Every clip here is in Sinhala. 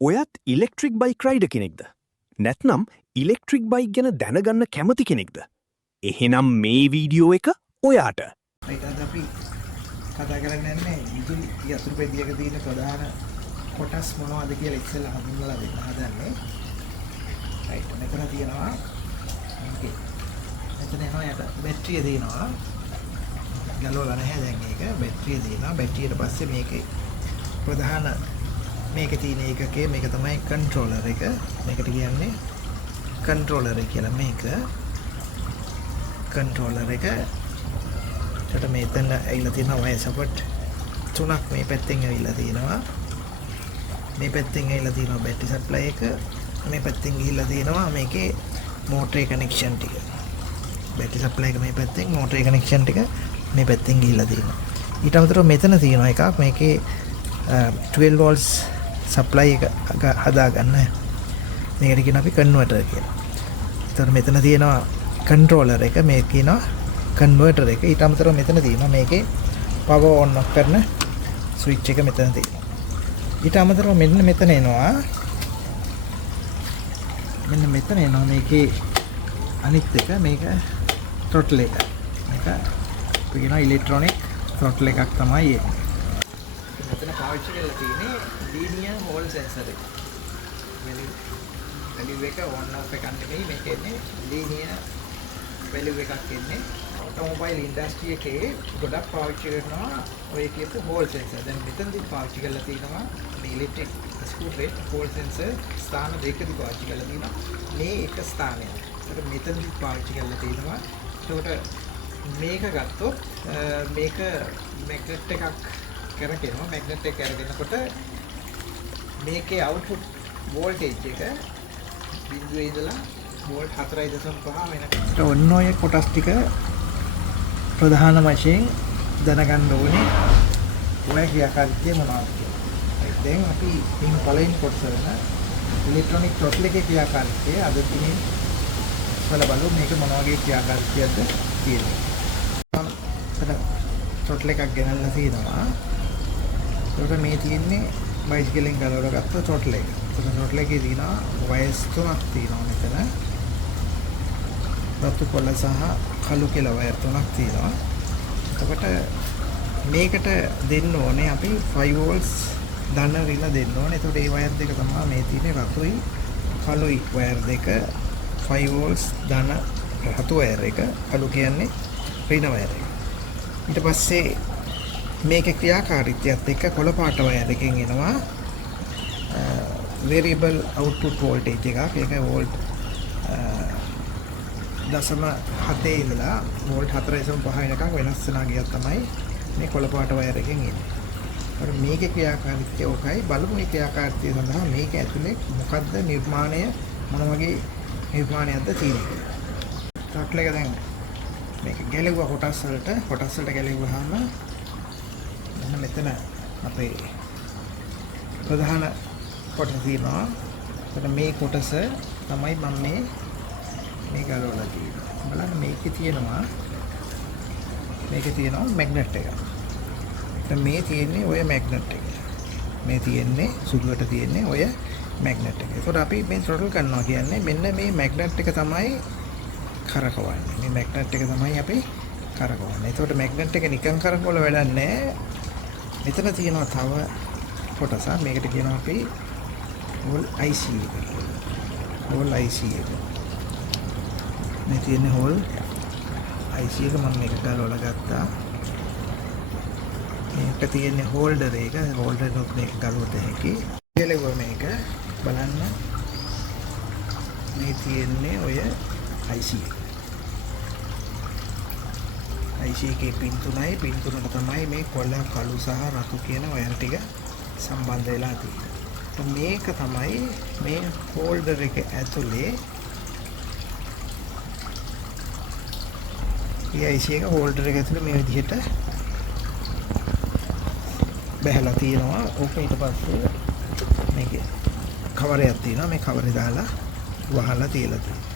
ඔයත් ඉලෙක්ට්‍රික් බයික් රයිඩර් කෙනෙක්ද? නැත්නම් ඉලෙක්ට්‍රික් බයික් ගැන දැනගන්න කැමති කෙනෙක්ද? එහෙනම් මේ වීඩියෝ එක ඔයාට. අද අපි කතා කරන්නේ විදුලි යතුරු පෙඩියක තියෙන ප්‍රධාන කොටස් මොනවද කියලා ඉස්සෙල්ලා හඳුන්වලා දෙන්න හදන්නේ. රයිට් මෙතන තියෙනවා මේකේ. මෙතන යනවා යට බැටරිය තියෙනවා. ගලවලා නැහැ දැන් මේක. බැටරිය තියෙනවා. බැටරියට පස්සේ මේකේ ප්‍රධාන මේකේ තියෙන එකකේ මේක තමයි කන්ට්‍රෝලර් එක. මේකට කියන්නේ කන්ට්‍රෝලර් එක කියලා. මේක කන්ට්‍රෝලර් එක. ඊට මෙතන ඇවිල්ලා තියෙනවා වයර් සපෝට් තුනක් මේ පැත්තෙන් ඇවිල්ලා තියෙනවා. මේ පැත්තෙන් ඇවිල්ලා තියෙනවා බැටරි සප්ලයි එක. මේ පැත්තෙන් ගිහිල්ලා තියෙනවා මේකේ මෝටරේ කනෙක්ෂන් ටික. බැටරි සප්ලයි එක මේ පැත්තෙන්, මෝටරේ කනෙක්ෂන් ටික මේ පැත්තෙන් ගිහිල්ලා තියෙනවා. ඊට අමතරව මෙතන තියෙනවා එකක් මේකේ 12 volts සප්ලයි එක හදාගන්න. මේකට කියන අපි කන්වර්ටර් කියලා. ඒතර මෙතන තියෙනවා කන්ට්‍රෝලර් එක, මේක කියනවා කන්වර්ටර් එක. ඊට අමතරව මෙතන තියෙනවා මේකේ පවර් ඔන් ඔෆ් කරන ස්විච් එක මෙතන තියෙනවා. ඊට අමතරව මෙන්න මෙතන එනවා මේකේ අනිත් එක මේක throttle එක. මේක කියනවා ඉලෙක්ට්‍රොනික throttle එකක් තමයි ඒක. මෙතන පාවිච්චි කරලා තියෙන්නේ linear hall sensor එක. value එක on off එකක් නෙමෙයි, මේක එන්නේ linear value එකක් එන්නේ. ඔටෝමොබයිල් ඉන්ඩස්ට්‍රි එකේ ගොඩක් පාවිච්චි කරනවා ඔය කියපු hall sensor. දැන් මෙතනදී පාවිච්චි කරලා තියෙනවා මේ ඉලෙක්ට්‍රික් ස්කූටරේ hall sensor ස්ථාන දෙකදී පාවිච්චි කරලා තියෙනවා. මේ එක ස්ථානයක්. ඒක මෙතනදී පාවිච්චි කරලා තියෙනවා. ඒකට මේක ගත්තොත් මේක මැග්නට් එකක් කරගෙනවා. මැග්නට් එක කරගෙනකොට මේකේ අවුට්පුට් වෝල්ටේජ් එක බිඳුවේ ඉඳලා වෝල්ට් 4.5 වෙනකම්. ඔන්න ඔය කොටස් ටික ප්‍රධාන වශයෙන් දැනගන්න ඕනේ ඔය ක්‍රියාකාරීත්වය මොනවද කියලා. දැන් අපි මේ පළවෙනි කොටස වෙන ඉලෙක්ට්‍රොනික throttle එකේ ක්‍රියාකාරීත්වය අද දිනේ බලමු මේක මොන වගේ ක්‍රියාකාරීත්වයක්ද කියලා. throttle එකක් ගෙනල්ලා තියෙනවා. ඒකට මේ තියෙන්නේ බයිසිකලෙන් ගලවලා ගත්ත throttle එක. ඒක throttle එකේ තියෙනවා වයර්ස් තුනක් තියෙනවා මෙතන. රතු කොළ සහ කළු කියලා වයර් තුනක් තියෙනවා. එතකොට මේකට දෙන්න ඕනේ අපි 5 volts දන්න රිල දෙන්න ඕනේ. එතකොට මේ වයර් දෙක තමයි මේ තියෙන්නේ රතුයි කළුයි වයර් දෙක. 5 volts දන්න රතු වයර් එක, කළු කියන්නේ රින වයර් එක. ඊට පස්සේ මේකේ ක්‍රියාකාරීත්වයත් එක්ක කොළ පාට වයර් එකෙන් එනවා variable output voltage එකක්. ඒක වෝල්ට් 0.7 ඉඳලා වෝල්ට් 4.5 වෙනකම් වෙනස් වෙනා ගියක් තමයි මේ කොළ පාට වයර් එකෙන් එන්නේ. ඒකට මේකේ ක්‍රියාකාරීත්වය ඔකයි. බලමු මේ ක්‍රියාකාරීත්වය සඳහා මේක ඇතුලේ මොකද්ද නිර්මාණය, මොන වගේ නිර්මාණයක්ද තියෙන්නේ. throttle එක දැන් මේක ගැලෙවුවා කොටස් වලට ගැලෙවුවාම මෙන්න මෙතන අපේ ප්‍රධාන කොටස තියෙනවා. එතන මේ කොටස තමයි මම මේ ගලවලා තියෙනවා. බලන්න මේකේ තියෙනවා මැග්නට් එක. දැන් මේ තියෙන්නේ ඔය මැග්නට් එක. මේ තියෙන්නේ සුළුවට තියෙන්නේ ඔය මැග්නට් එක. ඒකට අපි මේ throttle කරනවා කියන්නේ මෙන්න මේ මැග්නට් එක තමයි කරකවන්නේ. මේ මැග්නට් එක තමයි අපි කරකවන්නේ. ඒකට මැග්නට් එක නිකන් කරකවල වැඩක් නැහැ. මෙතන තියෙනවා තව කොටසක්. මේකට කියනවා අපි hole IC එක. hole IC එක. මේ තියෙන්නේ hole IC එක. මම මේක ගලවලා ගත්තා. මේක තියෙන්නේ holder එක. holder එකත් මේක ගලවත හැකි. ගලවුවා මේක බලන්න. මේ තියෙන්නේ ඔය IC එක. IC එකේ පින් තුනයි. පින් තුනට තමයි මේ කොළ, කළු සහ රතු කියන වයර් ටික සම්බන්ධ වෙලා තියෙන්නේ. මේක තමයි මේ holder එක ඇතුලේ IC එක holder එක ඇතුලේ මේ විදිහට බැහැලා තියෙනවා. ඕක ඊට පස්සේ මේකේ කවරයක් තියෙනවා. මේ කවරේ දාලා වහලා තියලා තියෙනවා.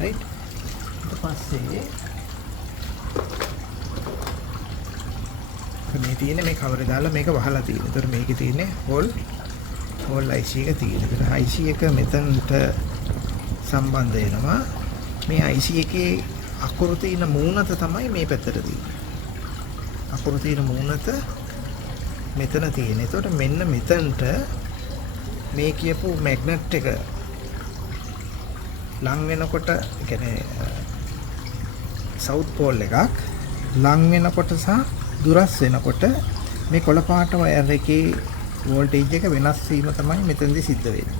රයිට්. ඊට පස්සේ මේ තියෙන්නේ මේ කවරේ දාලා මේක වහලා තියෙනවා. ඒතර මේකේ තියෙන්නේ හෝල් හෝල් IC එක තියෙනවා. IC එක මෙතනට සම්බන්ධ වෙනවා. මේ IC එකේ අකුරු තියෙන මූණත තමයි මේ පැත්තට තියෙන්නේ. අකුරු තියෙන මූණත මෙතන තියෙන. ඒතකොට මෙන්න මෙතනට මේ කියපු මැග්නට් එක ලං වෙනකොට කියන්නේ සවුත් පෝල් එකක් ලං වෙනකොට සහ දුරස් වෙනකොට මේ කොළ පාට වයර් එකේ වෝල්ටේජ් එක වෙනස් වීම තමයි මෙතනදී සිද්ධ වෙන්නේ.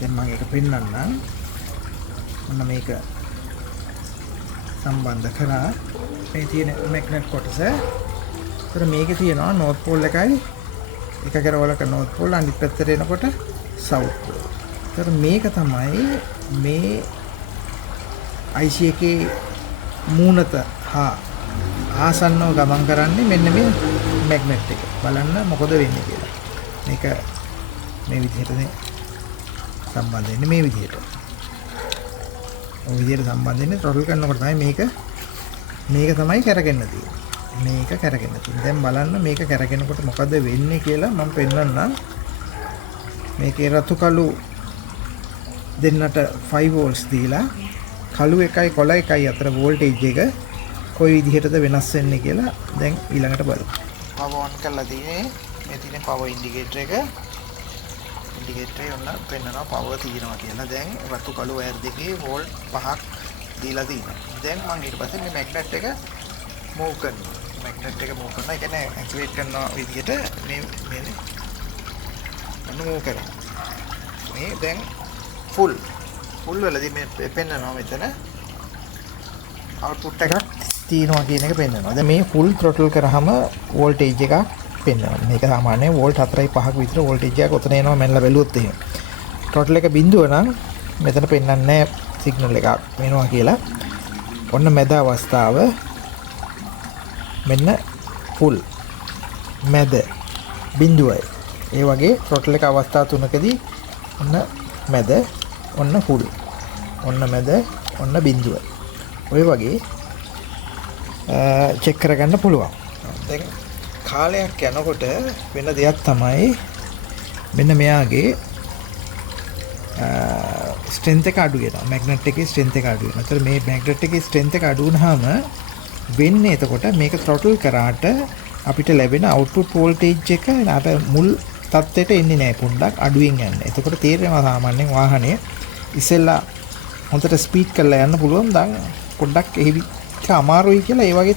දැන් මම ඒක පෙන්නන්නම්. මොන මේක සම්බන්ධ කරා මේ තියෙන මැග්නට් කොටස. ඒතර මේකේ තියෙනවා නෝත් පෝල් එකයි එක කරවලක නෝත් පෝල් අනිත් පැත්තට එනකොට සවුත් පෝල්. ඒතර මේක තමයි මේ IC එකේ මූණත හා ආසන්නව ගමන් කරන්නේ මෙන්න මේ මැග්නට් එක. බලන්න මොකද වෙන්නේ කියලා. මේක මේ විදිහටනේ සම්බන්ධ වෙන්නේ මේ විදිහට. ඔය විදිහට සම්බන්ධ වෙන්නේ ට්‍රොටල් කරනකොට තමයි මේක තමයි කරගෙන තියෙන්නේ. මේක කරගෙන තියෙන්නේ. දැන් බලන්න මේක කරගෙනකොට මොකද වෙන්නේ කියලා මම පෙන්නන්නම්. මේකේ රතු කළු දෙන්නට 5 volts දීලා කළු එකයි කොළ එකයි අතර වෝල්ටේජ් එක කොයි විදිහටද වෙනස් වෙන්නේ කියලා දැන් ඊළඟට බලමු. පවර් ඔන් කරලා තියෙන්නේ මේ තියෙන පවර් ඉන්ඩිකේටර් එක. ඉන්ඩිකේටර් එක ඔන්න පෙන්නනවා පවර් තියෙනවා කියලා. දැන් රතු කළු වයර් දෙකේ වෝල්ට් 5ක් දීලා තියෙනවා. දැන් මම ඊට පස්සේ මේ මැග්නට් එක මූව් කරනවා. මැග්නට් එක මූව් කරනවා. ඒ කියන්නේ ඇක්ටිවේට් කරන විදිහට මේ මූව් කරනවා. මේ දැන් ෆුල් වලදී මේ පෙන්නනවා මෙතන අවුට්පුට් එකක් තියෙනවා කියන එක පෙන්නනවා. දැන් මේ ෆුල් throttle කරාම වෝල්ටේජ් එකක් පෙන්නනවා. මේක සාමාන්‍යයෙන් වෝල්ට් 4.5ක විතර වෝල්ටේජ් එකක් උතන එනවා මැනලා බැලුවොත් එහෙම. throttle එක බිඳුව නම් මෙතන පෙන්නන්නේ නැහැ සිග්නල් එකක් වෙනවා කියලා. ඔන්න මැද අවස්ථාව මෙන්න ෆුල් මැද බිඳුවයි. ඒ වගේ throttle එක අවස්ථා තුනකදී ඔන්න මැද ඔන්න ෆුල් ඔන්න මැද ඔන්න බිඳුව. ඔය වගේ චෙක් කරගන්න පුළුවන්. දැන් කාලයක් යනකොට වෙන දෙයක් තමයි මෙන්න මෙයාගේ ස්ට්‍රෙන්ත් එක අඩු වෙනවා. මැග්නට් එකේ ස්ට්‍රෙන්ත් එක අඩු වෙනවා. ඒතර මේ මැග්නට් එකේ ස්ට්‍රෙන්ත් එක අඩු වුනහම වෙන්නේ එතකොට මේක throttle කරාට අපිට ලැබෙන output voltage එක අර මුල් තත්ත්වයට එන්නේ නැහැ. පොඩ්ඩක් අඩුවෙන් යන්නේ. එතකොට තේරෙනවා සාමාන්‍යයෙන් වාහනය ඉස්සෙල්ලා හොඳට ස්පීඩ් කරලා යන්න පුළුවන්. දැන් පොඩ්ඩක් එහෙවි අමාරුයි කියලා ඒ වගේ